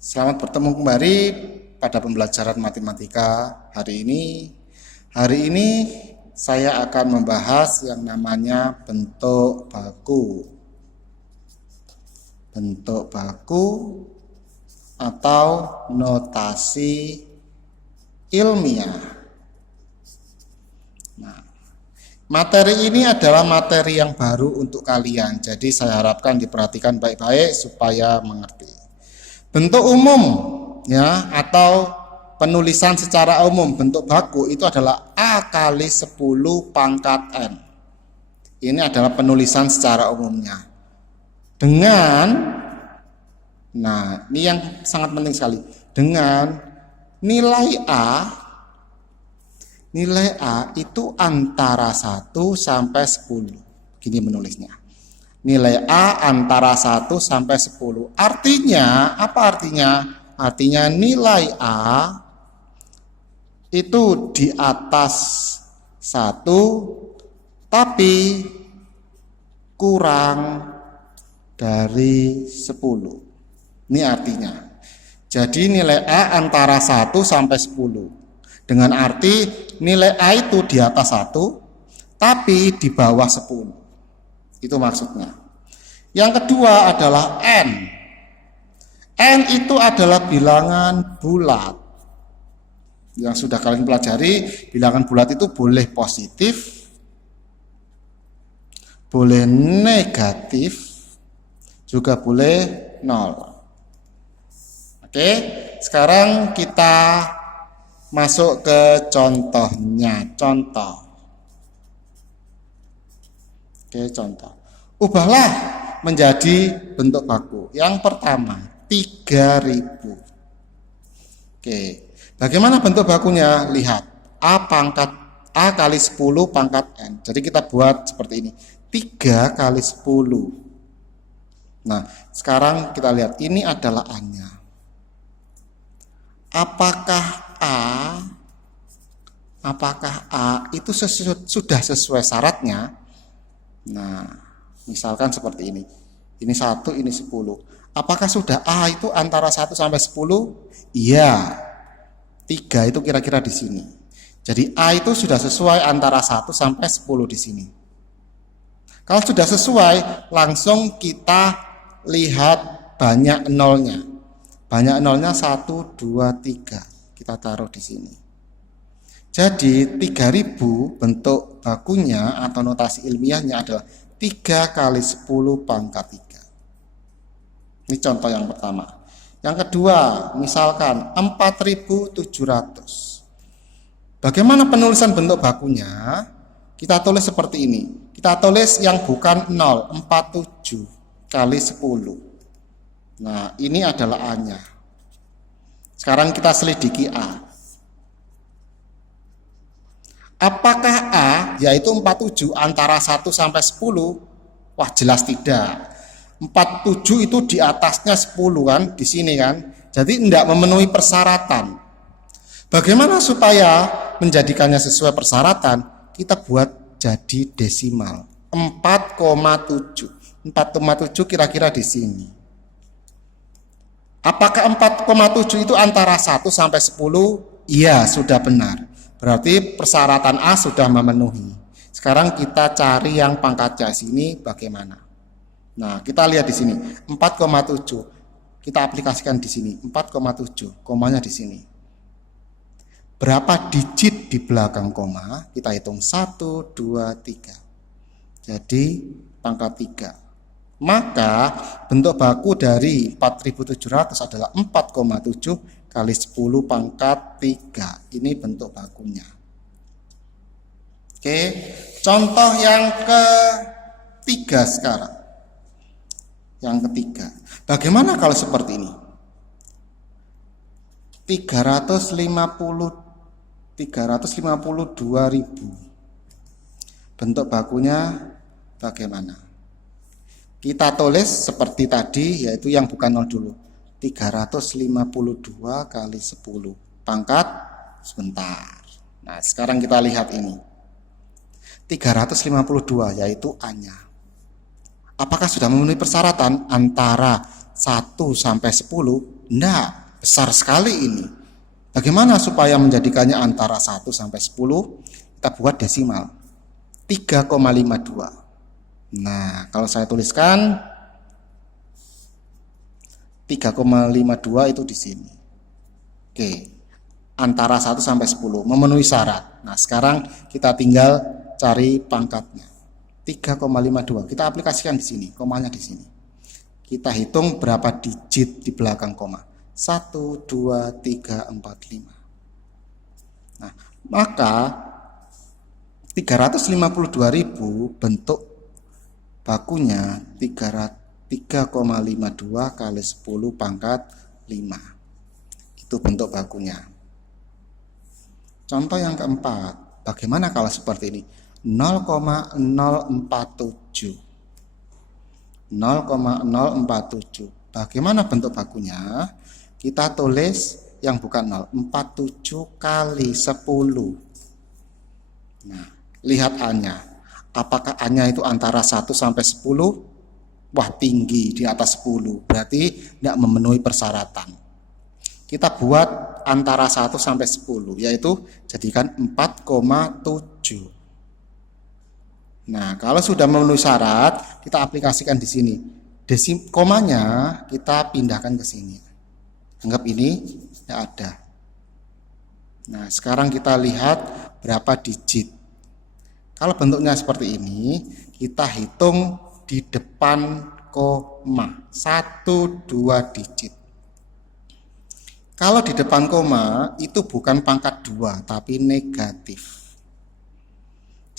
Selamat bertemu kembali pada pembelajaran matematika hari ini. Hari ini saya akan membahas yang namanya bentuk baku. Bentuk baku atau notasi ilmiah. Nah, materi ini adalah materi yang baru untuk kalian. Jadi saya harapkan diperhatikan baik-baik supaya mengerti. Bentuk umum ya atau penulisan secara umum bentuk baku itu adalah A kali 10 pangkat N. Ini adalah penulisan secara umumnya. Nah ini yang sangat penting sekali. Dengan nilai A itu antara 1 sampai 10. Gini menulisnya. Nilai A antara 1 sampai 10. Artinya, apa artinya? Artinya nilai A itu di atas 1 tapi kurang dari 10. Ini artinya. Jadi nilai A antara 1 sampai 10. Dengan arti nilai A itu di atas 1 tapi di bawah 10. Itu maksudnya. Yang kedua adalah N. N itu adalah bilangan bulat. Yang sudah kalian pelajari, bilangan bulat itu boleh positif, boleh negatif, juga boleh 0. Oke, sekarang kita masuk ke contohnya. Contoh. Ubahlah menjadi bentuk baku. Yang pertama, 3000. Bagaimana bentuk bakunya? Lihat, A kali 10 pangkat N. Jadi kita buat seperti ini. 3 kali 10. Nah, sekarang kita lihat, ini adalah A-nya. Apakah A itu sudah sesuai syaratnya? Nah, misalkan seperti ini. Ini 1, ini 10. Apakah sudah A itu antara 1 sampai 10? Iya. 3 itu kira-kira di sini. Jadi A itu sudah sesuai antara 1 sampai 10 di sini. Kalau sudah sesuai, langsung kita lihat banyak nolnya. Banyak nolnya 1, 2, 3. Kita taruh di sini. Jadi 3000 bentuk bakunya atau notasi ilmiahnya adalah 3 kali 10 pangkat 3. Ini contoh yang pertama. Yang kedua, misalkan 4700. Bagaimana penulisan bentuk bakunya? Kita tulis seperti ini. Kita tulis yang bukan 0, 47 kali 10. Nah, ini adalah A-nya. Sekarang kita selidiki A. Apakah A yaitu 47 antara 1 sampai 10? Wah, jelas tidak. 47 itu di atasnya 10 kan, di sini kan. Jadi tidak memenuhi persyaratan. Bagaimana supaya menjadikannya sesuai persyaratan? Kita buat jadi desimal. 4,7. 4,7 kira-kira di sini. Apakah 4,7 itu antara 1 sampai 10? Iya, sudah benar. Berarti persyaratan A sudah memenuhi. Sekarang kita cari yang pangkatnya sini bagaimana. Nah, kita lihat di sini 4,7. Kita aplikasikan di sini 4,7, komanya di sini. Berapa digit di belakang koma? Kita hitung 1, 2, 3. Jadi pangkat 3. Maka bentuk baku dari 4700 adalah 4,7 kali 10 pangkat 3. Ini bentuk bakunya. Oke, contoh yang ketiga sekarang. Yang ketiga. Bagaimana kalau seperti ini? 352.000. Bentuk bakunya bagaimana? Kita tulis seperti tadi, yaitu yang bukan 0 dulu. 352 kali 10 pangkat sebentar. Nah, sekarang kita lihat ini. 352 yaitu A-nya. Apakah sudah memenuhi persyaratan antara 1 sampai 10? Enggak, besar sekali ini. Bagaimana supaya menjadikannya antara 1 sampai 10? Kita buat desimal. 3,52. Nah, kalau saya tuliskan 3,52 itu di sini. Oke. Antara 1 sampai 10 memenuhi syarat. Nah, sekarang kita tinggal cari pangkatnya. 3,52. Kita aplikasikan di sini, komanya di sini. Kita hitung berapa digit di belakang koma. 1, 2, 3, 4, 5. Nah, maka 352.000 bentuk bakunya 3,52 kali 10 pangkat 5. Itu bentuk bakunya. Contoh yang keempat, bagaimana kalau seperti ini? 0,047. 0,047. Bagaimana bentuk bakunya? Kita tulis yang bukan 0, 47 kali 10. Nah, lihat A-nya. Apakah A-nya itu antara 1 sampai 10? Wah, tinggi, di atas 10. Berarti tidak memenuhi persyaratan. Kita buat antara 1 sampai 10, yaitu jadikan 4,7. Nah, kalau sudah memenuhi syarat, kita aplikasikan di sini. Komanya kita pindahkan ke sini. Anggap ini tidak ada. Nah, sekarang kita lihat berapa digit. Kalau bentuknya seperti ini, kita hitung di depan koma. 1, 2 digit. Kalau di depan koma, itu bukan pangkat 2, tapi negatif.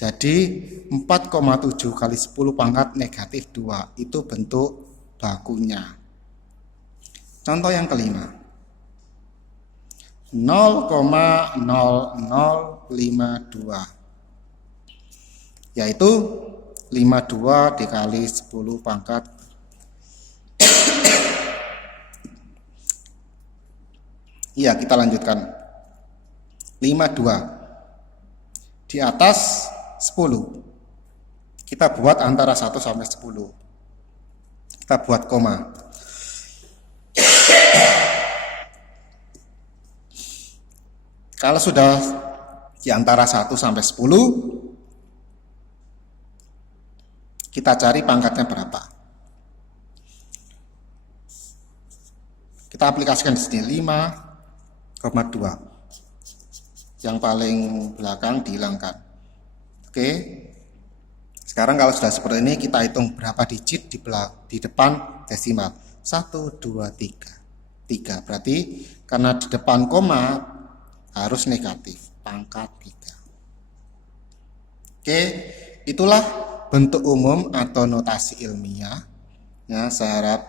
Jadi 4,7 kali 10 pangkat negatif 2. Itu bentuk bakunya. Contoh yang kelima. 0,0052. Yaitu 52 dikali 10 pangkat iya, kita lanjutkan. 52 di atas 10. Kita buat antara 1 sampai 10. Kita buat koma. Kalau sudah di antara 1 sampai 10, kita cari pangkatnya berapa. Kita aplikasikan di sini 5,2. Yang paling belakang dihilangkan. Oke. Sekarang kalau sudah seperti ini, kita hitung berapa digit di depan desimal. 1, 2, 3. 3. Berarti karena di depan koma harus negatif, pangkat 3. Oke, itulah bentuk umum atau notasi ilmiah. Ya, saya harap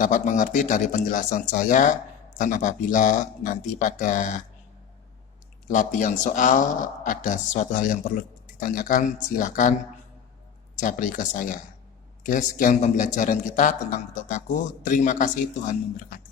dapat mengerti dari penjelasan saya, dan apabila nanti pada latihan soal ada sesuatu hal yang perlu ditanyakan, silakan japri ke saya. Oke, sekian pembelajaran kita tentang bentuk baku. Terima kasih, Tuhan memberkati.